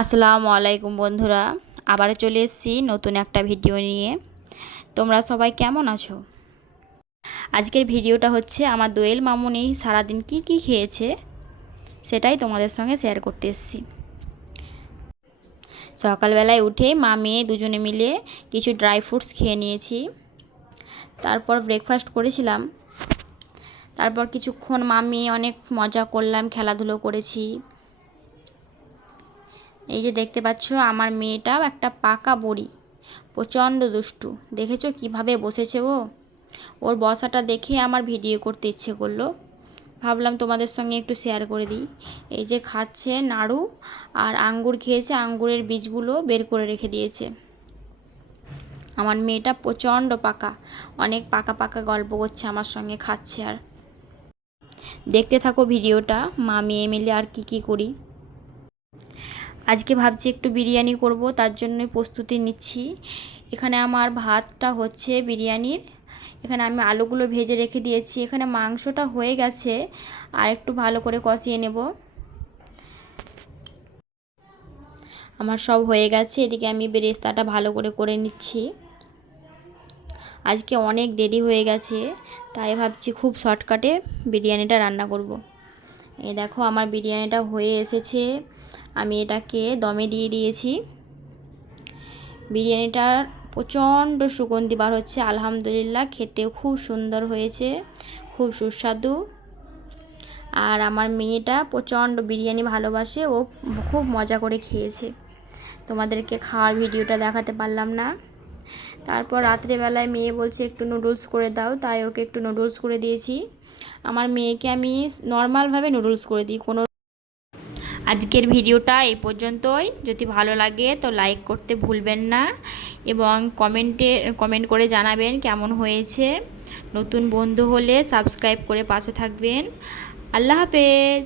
আসসালামু আলাইকুম বন্ধুরা, আবার চলে এসেছি নতুন একটা ভিডিও নিয়ে। তোমরা সবাই কেমন আছো? আজকের ভিডিওটা হচ্ছে আমার দোয়েল মামুনি সারাদিন কি কি খেয়েছে, সেটাই তোমাদের সঙ্গে শেয়ার করতে এসেছি। সকালবেলায় উঠে মা, মেয়ে দুজনে মিলে কিছু ড্রাই ফ্রুটস খেয়ে নিয়েছি। তারপর ব্রেকফাস্ট করেছিলাম। তারপর কিছুক্ষণ মা, মেয়ে অনেক মজা করলাম, খেলাধুলো করেছি। এই যে দেখতে পাচ্ছ, আমার মেয়েটাও একটা পাকা বড়ি। প্রচণ্ড দুষ্টু। দেখেছ কীভাবে বসেছে ও? ওর বসাটা দেখে আমার ভিডিও করতে ইচ্ছে করল। ভাবলাম তোমাদের সঙ্গে একটু শেয়ার করে দিই। এই যে খাচ্ছে নাড়ু আর আঙ্গুর খেয়েছে, আঙ্গুরের বীজগুলো বের করে রেখে দিয়েছে। আমার মেয়েটা প্রচণ্ড পাকা, অনেক পাকা পাকা গল্প করছে আমার সঙ্গে, খাচ্ছে আর। দেখতে থাকো ভিডিওটা, মা মেয়ে মিলে আর কি কি করি। আজকে ভাবছি একটু বিরিয়ানি করব, তার জন্য প্রস্তুতি নিচ্ছি। এখানে আমার ভাতটা হচ্ছে বিরিয়ানির। এখানে আমি আলুগুলো ভেজে রেখে দিয়েছি। এখানে মাংসটা হয়ে গেছে। আর একটু ভালো করে কষিয়ে নেব। আমার সব হয়ে গেছে। এদিকে আমি বেরেস্তাটা ভালো করে করে নিচ্ছি। আজকে অনেক দেরি হয়ে গেছে, তাই ভাবছি খুব শর্টকাটে বিরিয়ানিটা রান্না করব। এই দেখো, আমার বিরিয়ানিটা হয়ে এসেছে। আমি এটাকে দমে দিয়ে দিয়েছি। বিরিয়ানিটার প্রচণ্ড সুগন্ধি বার হচ্ছে, আলহামদুলিল্লাহ। খেতেও খুব সুন্দর হয়েছে, খুব সুস্বাদু। আর আমার মেয়েটা প্রচণ্ড বিরিয়ানি ভালোবাসে, ও খুব মজা করে খেয়েছে। তোমাদেরকে খাওয়ার ভিডিওটা দেখাতে পারলাম না। তারপর রাত্রেবেলায় মেয়ে বলছে, একটু নুডলস করে দাও। তাই ওকে একটু নুডলস করে দিয়েছি। আমার মেয়েকে আমি নর্মালভাবে নুডলস করে দিই, কোনো আজকের ভিডিওটা এই পর্যন্তই। যদি ভালো লাগে তো লাইক করতে ভুলবেন না এবং কমেন্টে কমেন্ট করে জানাবেন কেমন হয়েছে। নতুন বন্ধু হলে সাবস্ক্রাইব করে পাশে থাকবেন। আল্লাহ হাফেজ।